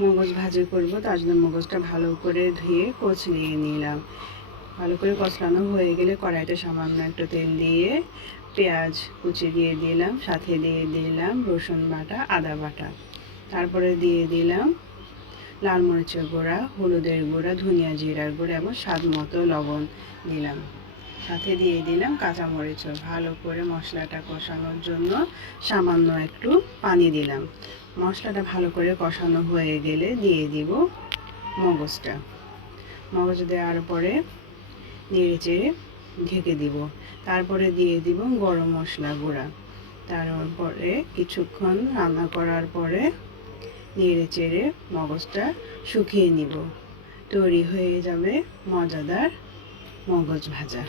মগজ ভাজি করব, তার জন্য মগজটা ভালো করে ধুয়ে কচলিয়ে নিলাম। ভালো করে কচলানো হয়ে গেলে কড়াইতে সামান্য একটু তেল দিয়ে পেঁয়াজ কুচি দিয়ে দিলাম, সাথে দিয়ে দিলাম রসুন বাটা, আদা বাটা। তারপরে দিয়ে দিলাম লাল মরিচের গুঁড়া, হলুদের গুঁড়া, ধনিয়া জিরার গুঁড়া এবং স্বাদ মতো লবণ দিলাম। সাথে দিয়ে দিলাম কাঁচামরিচও। ভালো করে মশলাটা কষানোর জন্য সামান্য একটু পানি দিলাম। মশলাটা ভালো করে কষানো হয়ে গেলে দিয়ে দিব মগজটা। মগজ দেওয়ার পরে নেড়ে চেড়ে ঢেকে দিব। তারপরে দিয়ে দিব গরম মশলা গুঁড়া। তারপরে কিছুক্ষণ রান্না করার পরে নেড়ে চেড়ে মগজটা শুকিয়ে নিব। তৈরি হয়ে যাবে মজাদার মগজ ভাজা।